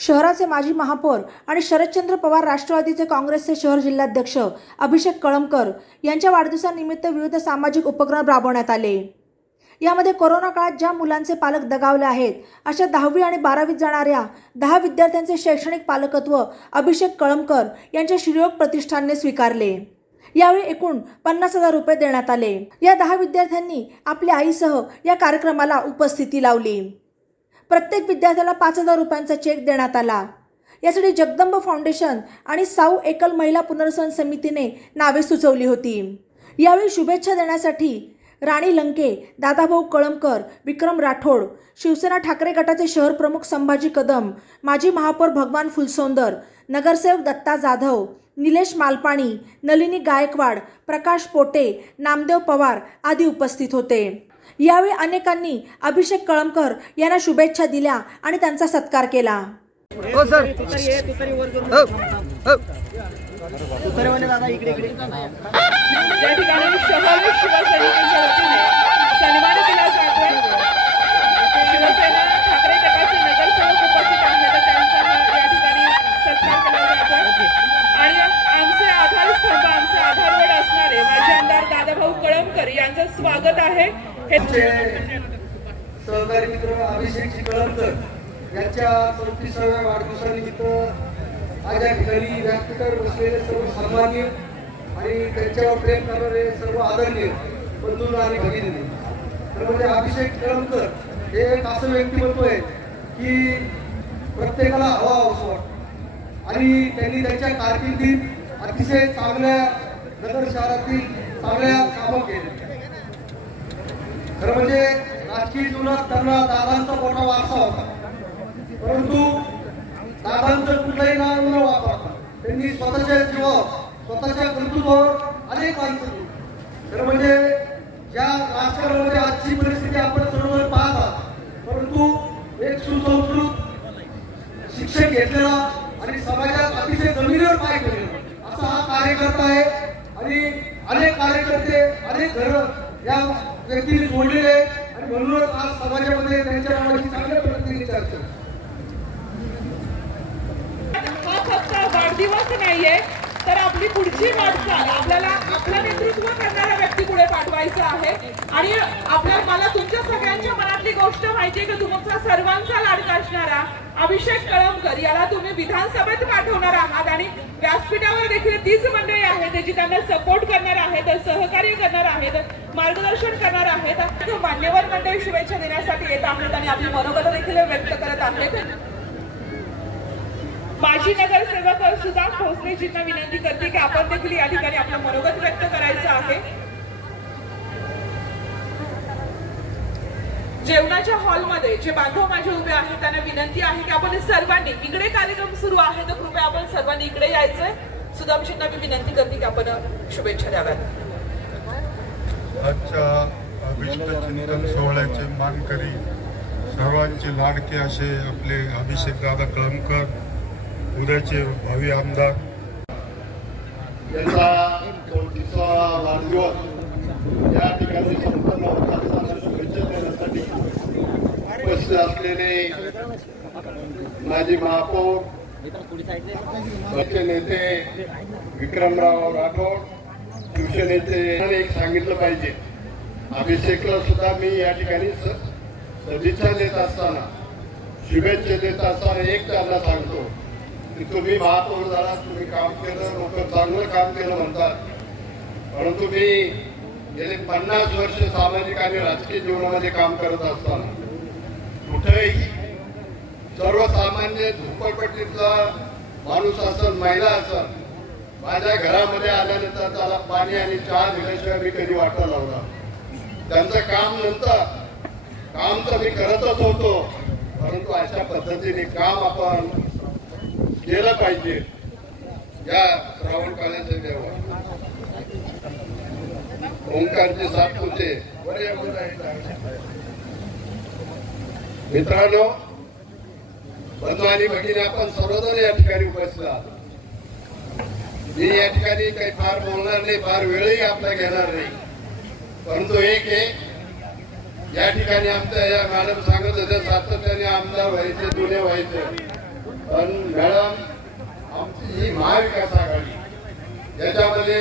शहराचे माजी महापौर आणि शरदचंद्र पवार राष्ट्रवादीचे काँग्रेसचे शहर जिल्हाध्यक्ष अभिषेक कळमकर यांच्या वाढदिवसानिमित्त विविध सामाजिक उपक्रम राबवण्यात आले। यामध्ये कोरोना काळात ज्या मुलांचे पालक दगावले आहेत अशा 10वी आणि 12वीत जाणाऱ्या 10 विद्यार्थ्यांचे शैक्षणिक पालकत्व अभिषेक कळमकर यांच्या श्रीयोग प्रतिष्ठानने स्वीकारले। यावेळी एकूण 50,000 रुपये देण्यात आले। या 10 विद्यार्थ्यांनी आपल्या आईसह या कार्यक्रमाला उपस्थिती लावली। प्रत्येक विद्यार्थ्याला 5,000 रुपयांचा चेक देण्यात आला। यासाठी जगदंब फाउंडेशन आणि साऊ एकल महिला पुनर्वसन समितीने नावे सुचवली होती। यावेळी शुभेच्छा देण्यासाठी राणी लंके, दादाभाऊ कळमकर, विक्रम राठोड, शिवसेना ठाकरे गटाचे शहर प्रमुख संभाजी कदम, माजी महापौर भगवान फुलसौंदर, नगरसेवक दत्ता जाधव, निलेश मालपाणी, नलिनी गायकवाड, प्रकाश पोटे, नामदेव पवार आदी उपस्थित होते। यावेळी अनेकांनी अभिषेक कळमकर यांना शुभेच्छा दिल्या आणि त्यांचा सत्कार केला। हो सर या ठिकाणी शहर शिवसैनिकांच्या वतीने सन्मान केला जातोय। शिवसेना ठाकरे गटाचे नगरसेवक उपस्थित आहेत, त्यांचा या ठिकाणी सत्कार केला जातोय आणि आमचे आधारस्तंभ, आमचे आधारवड असणारे माजी आमदार दादाभाऊ कळमकर यांचं स्वागत आहे। सहकारी मित्र अभिषेक कळमकर यांच्या 34व्या वाढदिवसानिमित्त आज या ठिकाणी व्यासपीठावर बसलेले सर्व सन्माननीय आणि त्यांच्यावर प्रेम करणारे सर्व आदरणीय बंधू आणि भगिनी, तर म्हणजे अभिषेक कळमकर हे एक असं व्यक्तिमत्व आहे की प्रत्येकाला हवा असं वाटतं आणि त्यांनी त्यांच्या कारकिर्दीत अतिशय चांगल्या नगर शहरातील चांगल्या कामं केली। खरं म्हणजे राजकीय जीवनात त्यांना दादांचा मोठा वारसा होता, परंतु दादांचं कुठलंही नाव न वापरता त्यांनी स्वतःच्या जीवावर, स्वतःच्या कर्तृत्वावर अनेक माणसं केली। खरं म्हणजे या राजकारणामध्ये आजची परिस्थिती आपण सर्वजण पाहत आहात, परंतु एक सुसंस्कृत शिक्षण घेतलेला आणि समाजात अतिशय जमिनीवर पाय ठेवलेला असा हा कार्यकर्ता आहे आणि अनेक कार्यकर्ते, अनेक घरं या व्यक्तीने जोडलेले आणि म्हणूनच आज समाजामध्ये त्यांच्या नावाची चांगल्या पद्धतीने चर्चा। हा फक्त वाढदिवस नाहीये, तर आपली पुढची वाटचाल आपल्याला आपलं नेतृत्व करणाऱ्या व्यक्ती पुढे पाठवायचं आहे आणि मला तुमच्या सगळ्यांच्या मनातली गोष्ट माहिती आहे की तुमचा सर्वांचा लाडका असणारा अभिषेक कळमकर याला तुम्ही विधानसभेत पाठवणार आहात आणि व्यासपीठावर देखील तीच मंडळी आहेत जी त्यांना सपोर्ट करणार आहेत, सहकार्य करणार आहेत, मार्गदर्शन करणार आहेत। मान्यवर मंडळी शुभेच्छा देण्यासाठी येत आहेत आणि आपली मनोगत देखील व्यक्त करत आहेत। माजी नगरसेवक सुद्धा भोसलेजींना विनंती करते की आपण देखील या ठिकाणी आपलं मनोगत व्यक्त करायचं आहे। जेवणाच्या हॉलमध्ये जे बांधव माझे उभे आहेत त्यांना विनंती आहे की आपण सर्वांनी, इकडे कार्यक्रम सुरू आहे तर कृपया आपण सर्वांनी इकडे यायचंय। सुदामजींना मी विनंती करते की आपण शुभेच्छा द्याव्यात। आजच्या अभिष्ट चिंतन सोहळ्याचे मानकरी, सर्वांचे लाडके असे आपले अभिषेक दादा कळमकर, उद्याचे भावी आमदार, यांचा 34वा वाढदिवस या ठिकाणी संपन्न होत असताना शुभेच्छा देण्यासाठी उपस्थित असलेले माजी महापौर, पक्ष नेते विक्रमराव राठोड, शिवसेनेचे एक सांगितलं पाहिजे, अभिषेकला सुद्धा मी या ठिकाणी सदिच्छा देत असताना, शुभेच्छा देत असताना एक त्यांना सांगतो की तुम्ही महापौर झाला, तुम्ही काम केलं, लोक चांगलं काम केलं म्हणतात, परंतु मी गेले 50 वर्ष सामाजिक आणि राजकीय जीवनामध्ये काम करत असताना कुठेही सर्वसामान्य झोपडपट्टीतला माणूस असेल, महिला असेल, माझ्या घरामध्ये आल्यानंतर त्याला पाणी आणि चहा दिल्याशिवाय मी कधी वाटा लावला। त्यांचं काम नंतर काम तर मी करतच होतो, परंतु अशा पद्धतीने काम आपण केलं पाहिजे। या श्रावण काळाचे देव ओंकारचे सातपुते मित्रांनो, बंधू आणि भगिनी, आपण सर्वजण या ठिकाणी उपस्थित आहात। मी या ठिकाणी काही फार बोलणार नाही, फार वेळही आपला घेणार नाही, परंतु एक आहे, या ठिकाणी आमच्या या मॅडम सांगत होत्या सातत्याने आमदार व्हायचे, जुने व्हायचे, पण मॅडम आमची ही महाविकास आघाडी याच्यामध्ये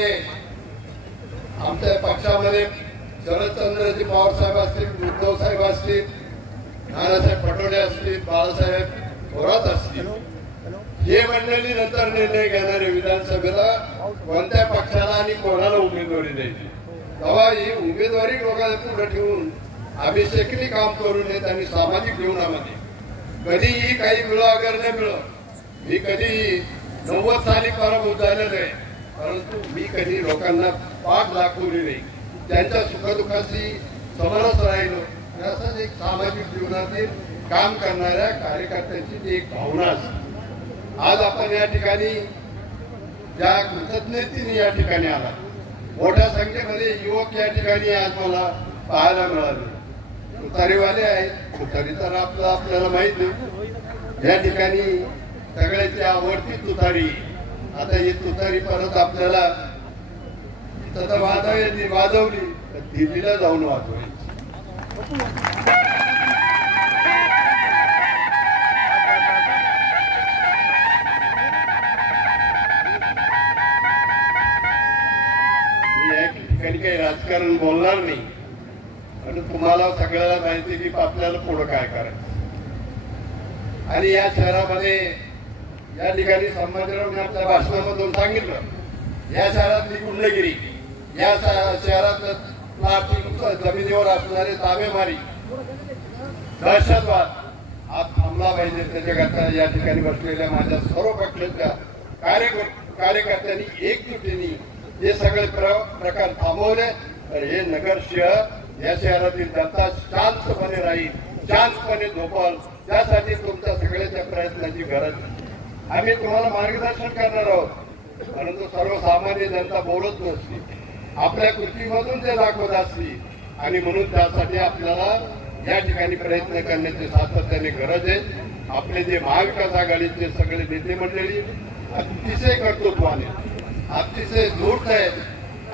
आमच्या पक्षामध्ये शरदचंद्रजी पवार साहेब असतील, उद्धव साहेब असतील, नानासाहेब पटोले असतील, बाळासाहेब थोरात असतील, हे मंडळी नंतर निर्णय घेणारे विधानसभेला कोणत्या पक्षाला आणि कोणाला उमेदवारी द्यायची. तेव्हा ही उमेदवारी डोक्याला पुढे ठेवून अभिषेकनी काम करू नयेत आणि सामाजिक जीवनामध्ये कधीही काही मिळो अगर नाही मिळो. मी कधी 90 साली पराभूत झालेलो आहे, परंतु मी कधी लोकांना पाठ दाखवली नाही. त्यांच्या सुखदुःखाशी समरस राहिलो. असंच एक सामाजिक जीवनातील काम करणाऱ्या कार्यकर्त्यांची ती एक भावना असते. आज आपण या ठिकाणी ज्या कृतज्ञतेने या ठिकाणी आला, मोठ्या संख्येमध्ये युवक या ठिकाणी आज मला पाहायला मिळाले. तुतारीवाले आहेत, तुतारी तर आपल्याला माहिती आहे. या ठिकाणी सगळ्याची आवडती तुतारी. आता ही तुतारी परत आपल्याला वाजवली तर दिल्लीला जाऊन वाजवायची. मी या ठिकाणी काही राजकारण बोलणार नाही, आणि तुम्हाला सगळ्याला माहिती की आपल्याला पुढं काय करायचं. आणि या शहरामध्ये या ठिकाणी संभाजीरावने आपल्या भाषणामधून सांगितलं, या शहरातली गुंडगिरी, या शहरात जमिनीवर असणारे ताबेमारी, दहशतवाद हा थांबला पाहिजे. त्याच्याकरता या ठिकाणी बसलेल्या माझ्या सर्व पक्षाच्या कार्यकर्त्यांनी एकजुटीने हे सगळे प्रकार थांबवले तर हे नगर शहर, या शहरातील जनता शांतपणे राहील, शांतपणे झोपल. त्यासाठी तुमच्या सगळ्याच्या प्रयत्नाची गरज आहे. आम्ही तुम्हाला मार्गदर्शन करणार आहोत, परंतु सर्वसामान्य जनता बोलत नसते, आपल्या कृतीमधून ते दाखवत असते. आणि म्हणून त्यासाठी आपल्याला या ठिकाणी प्रयत्न करण्याची सातत्याने गरज आहे. आपले जे महाविकास आघाडीचे सगळे नेते मंडळी अतिशय कर्तृत्वाने, अतिशय धूर्त आहेत,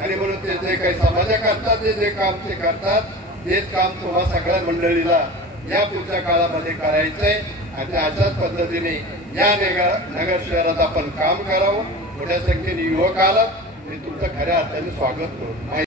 आणि म्हणून ते जे काही समाजाकरता जे काम ते करतात, तेच काम तुम्हा सगळ्या मंडळीला या पुढच्या काळामध्ये करायचंय. आणि अशाच पद्धतीने या नगर शहरात आपण काम करावं. मोठ्या संख्येने युवक आलात, मी तुमचं खऱ्या अर्थाने स्वागत करू.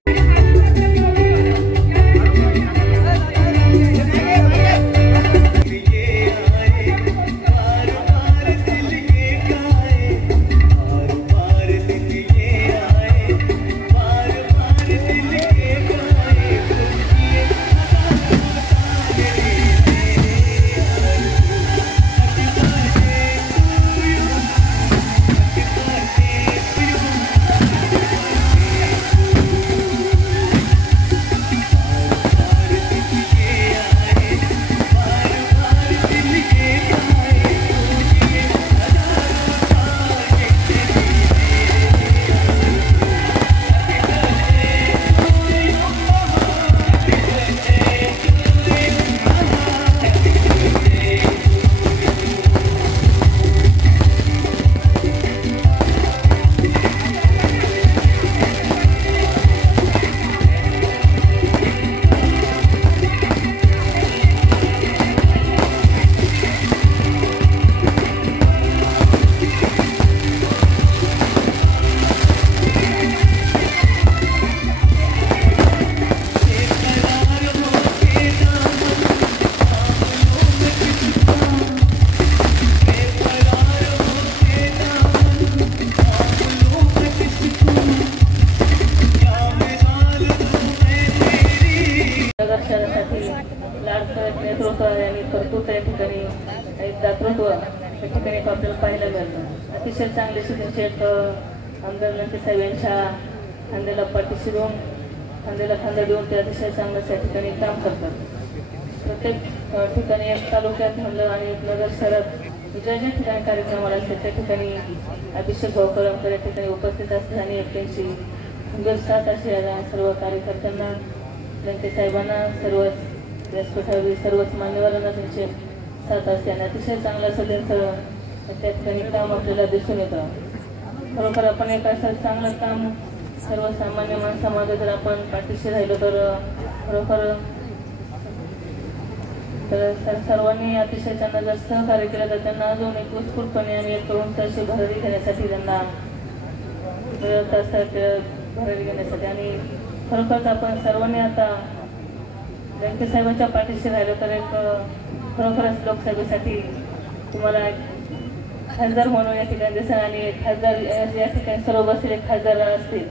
नेतृत्व आणि कर्तृत्व या ठिकाणी दातृत्व या ठिकाणी आपल्याला पाहायला मिळतं. अतिशय चांगले सुशिक्षित आमदार लंके साहेब यांच्या खांद्याला पाठीशी देऊन, खांद्याला खांदा देऊन ते अतिशय चांगलं त्या ठिकाणी काम करतात. प्रत्येक ठिकाणी एक तालुक्यात म्हणलं आणि एक नगर शहरात ज्या ज्या ठिकाणी कार्यक्रमाला असतात त्या ठिकाणी अभिषेक भाऊ कळमकर या ठिकाणी उपस्थित असतात आणि त्यांची सुंदर साथ अशी सर्व कार्यकर्त्यांना, लंके साहेबांना, सर्व व्यासपीठावरील सर्वच मान्यवरांना त्यांचे साथ असते आणि अतिशय चांगलं असं त्यांचं त्या ठिकाणी काम आपल्याला दिसून येतं. खरोखर आपण एक असं चांगलं काम सर्वसामान्य माणसामध्ये जर आपण पाठीशी राहिलो तर खरोखर तर सर्वांनी अतिशय त्यांना जर सहकार्य केलं तर त्यांना अजून एक उत्स्फूर्तपणे आणि एक तरुणशी भरारी घेण्यासाठी त्यांना भरारी घेण्यासाठी आणि खरोखरच आपण सर्वांनी आता लंके साहेबांच्या पाठीशी राहिलो तर एक खरोखरच लोकसभेसाठी तुम्हाला खासदार म्हणून या ठिकाणी दिसेल आणि खासदार या ठिकाणी सर्व बसलेले खासदार असतील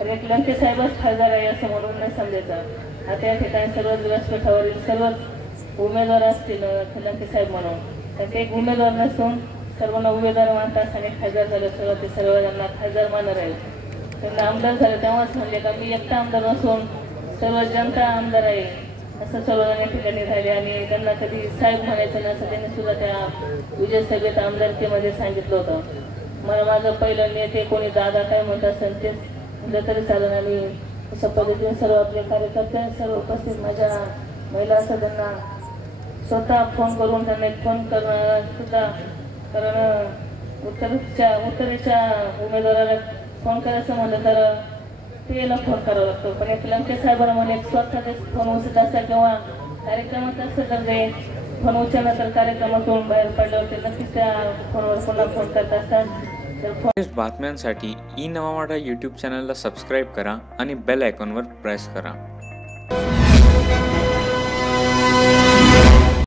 तर एक लंके साहेबच खासदार आहे असं म्हणून न समजायचं. आता या ठिकाणी सर्वच व्यासपीठावरील सर्वच उमेदवार असतील लंके साहेब म्हणून तर ते एक उमेदवार नसून सर्वांना उमेदवार मानतात आणि खासदार झालं सर्व ते सर्वांना खासदार मानणार आहे. त्यांना आमदार झालं तेव्हाच म्हणले का मी एकटा आमदार नसून सर्व जनता आमदार आहे असं सर्वजण या ठिकाणी राहिले आणि त्यांना कधी साहेब म्हणायचं नसं त्यांनी सुद्धा त्या विजय सभेत आमदारकीमध्ये सांगितलं होतं. मला माझं पहिलं नेते कोणी दादा काय म्हणत असेल तेच म्हटलं तरी चालेल. आणि अशा पद्धतीने सर्व आपले कार्यकर्ते सर्व उपस्थित माझ्या महिला असं त्यांना स्वतः फोन करून त्यांना एक फोन करणं सुद्धा कारण उत्तरेच्या उमेदवाराला फोन करायचं म्हणलं तर ते याला फोन करावा लागतो. पण एक लंके साहेबांना म्हणजे स्वतः ते फोन उचलत असतात किंवा कार्यक्रमात असतं तर ते फोन उचलला तर कार्यक्रमातून बाहेर पडल्यावर ते नक्कीच त्या फोनवर पुन्हा फोन करत असतात. तर बातम्यांसाठी ई नवा मराठा यूट्यूब चॅनलला सबस्क्राईब करा आणि बेल आयकॉनवर प्रेस करा.